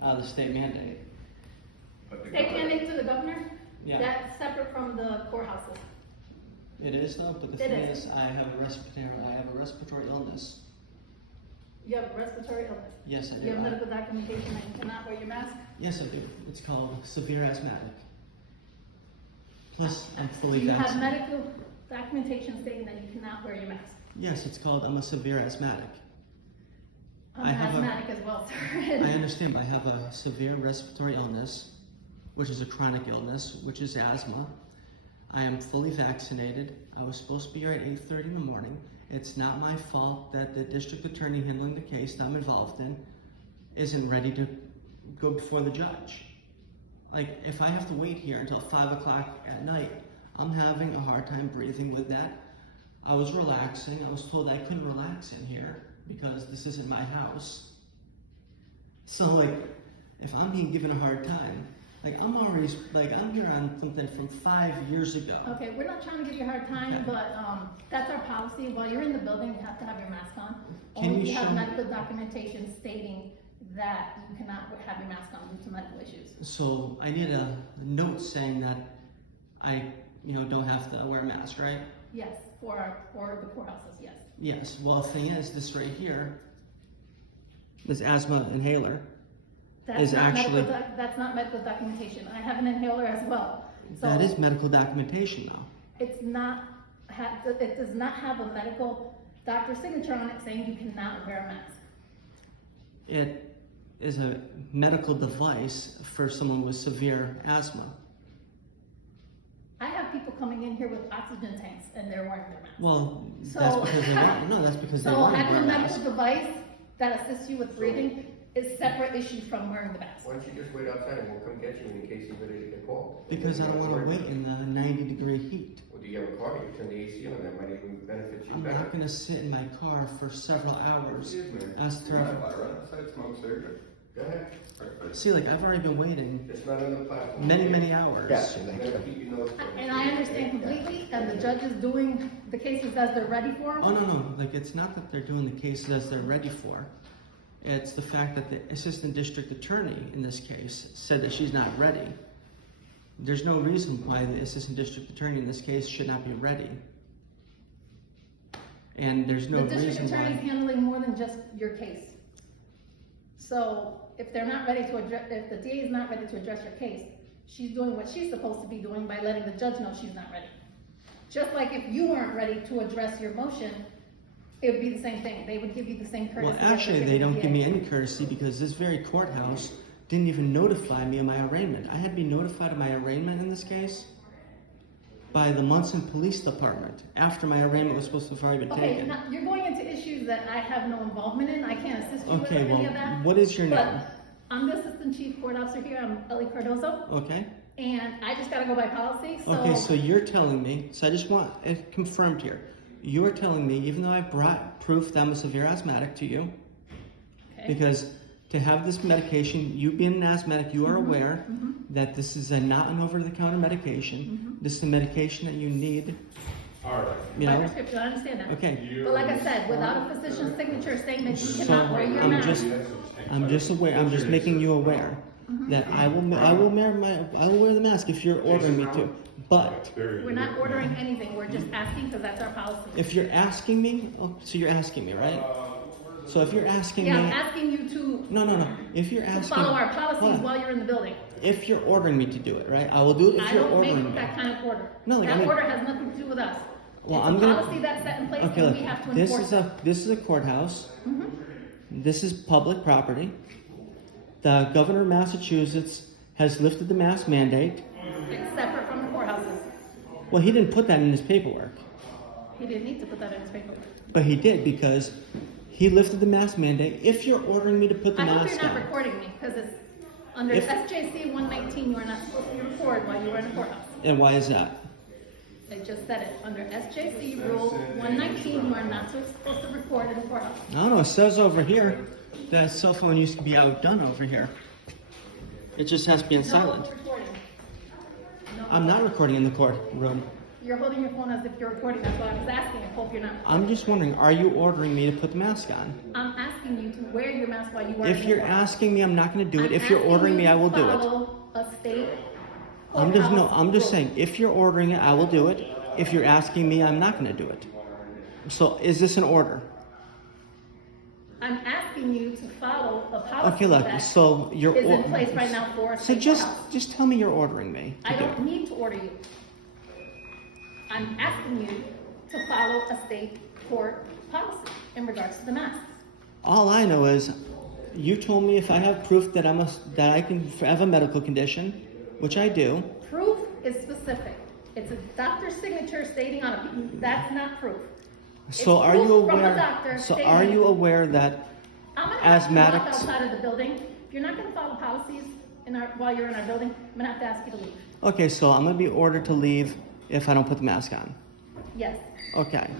the state mandate. State mandate to the governor? Yeah. That's separate from the courthouses. It is though, but the It thing is. is, I have a respiratory illness. You have respiratory illness. Yes, I do. You have medical documentation that you cannot wear your mask? Yes, I do. It's called severe asthmatic. Plus, I'm fully You have vaccinated. medical documentation stating that you cannot wear your mask. Yes, it's called, I'm a severe asthmatic. I'm I have a- asthmatic as well, I sir. understand, but I have a severe respiratory illness, which is a chronic illness, which is asthma. I am fully vaccinated. I was supposed to be here at 8:30 in the morning. It's not my fault that the district attorney handling the case that I'm involved in isn't ready to go before the judge. Like, if I have to wait here until 5 o'clock at night, I'm having a hard time breathing with that. I was relaxing. I was told I couldn't relax in here because this isn't my house. So, like, if I'm being given a hard time, like, I'm already, like, I'm here on something from 5 years ago. Okay, we're not trying to give you a hard time, Okay. but that's our policy. While you're in the building, you have to have your mask on. Can Only if you you have show- medical documentation stating that you cannot have your mask on due to medical issues. So I need a note saying that I, don't have to wear a mask, right? Yes, for the courthouses, yes. Yes. Well, the thing is, this right here, this asthma inhaler, is actually That's not medical documentation. I have an inhaler as well. So that is medical documentation, though. it's not, it does not have a medical doctor's signature on it saying you cannot wear a mask. It is a medical device for someone with severe asthma. I have people coming in here with oxygen tanks and they're wearing their mask. Well, So- that's because they want. No, that's because they So want to having wear a a medical mask. device that assists you with breathing is separate issue from wearing the mask. Why don't you just wait outside and we'll come get you in case you're ready to get called? Because I don't want to wait in the 90-degree heat. Well, do you have a car? You turn the AC on, that might even benefit you I'm better. not going to sit in my car for several hours. Ask You mind her. if I run outside, smoke cigarette? Go ahead. See, like, I've already been waiting It's not on the platform. many hours. Yes, and they gotta keep you notified. And I understand completely, and the judge is doing the cases as they're ready for Oh, them. no. Like, it's not that they're doing the cases as they're ready for. It's the fact that the assistant district attorney in this case said that she's not ready. There's no reason why the assistant district attorney in this case should not be ready. And there's no The district reason attorney's why. handling more than just your case. So if they're not ready to address, if the DA is not ready to address your case, she's doing what she's supposed to be doing by letting the judge know she's not ready. Just like if you weren't ready to address your motion, it would be the same thing. They would give you the same courtesy. Well, as actually, giving they don't the give me DA. any courtesy because this very courthouse didn't even notify me of my arraignment. I had to be notified of my arraignment in this case by the Munson Police Department after my arraignment was supposed to have already been Okay, taken. now, you're going into issues that I have no involvement in. I can't assist you with Okay, any well, of that. what is your name? But I'm the assistant chief court officer here. I'm Ellie Cardozo. Okay. And I just gotta go by policy, so. Okay, so you're telling me, so I just want it confirmed here. You're telling me, even though I brought proof that I'm a severe asthmatic to you, Okay. because to have this medication, you being an asthmatic, you are aware Mhm. that this is not an over-the-counter medication. Mhm. This is a medication that you need, Alright. you By know? prescription, I understand that. Okay, But like I said, without a physician's signature saying that you So, cannot wear your I'm mask. just aware, I'm just making you aware that I will wear the mask if you're ordering me to. But We're not ordering anything, we're just asking because that's our policy. if you're asking me, so you're asking me, right? So if you're asking Yeah, I'm me, asking you to no. If you're asking, follow our hold policies on. while you're in the building. If you're ordering me to do it, right? I will do it if I you're don't ordering make me. that kind of order. No, like, I That mean- order has nothing to do with us. Well, It's I'm a gonna- policy that's set in place Okay, and look, we have to this enforce it. is a courthouse. Mhm. This is public property. The governor of Massachusetts has lifted the mask mandate. It's separate from the courthouses. Well, he didn't put that in his paperwork, He didn't need to put that in his paperwork. but he did because he lifted the mask mandate. If you're ordering me to put the I hope mask you're not on, recording me, because it's under If- SJC 119, you are not supposed to record while you are in the courthouse. and why is that? They just said it, under SJC Rule 119, you are not supposed to record in the courthouse. I don't know. It says over here that cell phone used to be outdone over here. It just has to be in silent. No recording. No I'm not recording in the courtroom. You're holding your phone as if you're recording, that's why I was asking, I hope you're not. I'm just wondering, are you ordering me to put the mask on? I'm asking you to wear your mask while you wear it. If you're asking me, I'm not gonna do it. I'm If you're asking ordering you me, to I will do it. follow a state I'm just courthouse saying, if you're ordering it, I will do it. If you're asking me, I'm not gonna do it. So is this an order? I'm asking you to follow a policy Okay, look, that so you're is in place right now for a So state just courthouse. tell me you're ordering me to I do don't it. need to order you. I'm asking you to follow a state court policy in regards to the mask. All I know is, you told me if I have proof that that I can have a medical condition, which I do. Proof is specific. It's a doctor's signature stating on a, that's not proof. So It's are you proof from a aware? doctor So stating- are you aware that I'm gonna have you walk asthmatics? outside of the building. If you're not gonna follow policies while you're in our building, I'm gonna have to ask you to leave. Okay, so I'm gonna be ordered to leave if I don't put the mask on. Yes. Okay.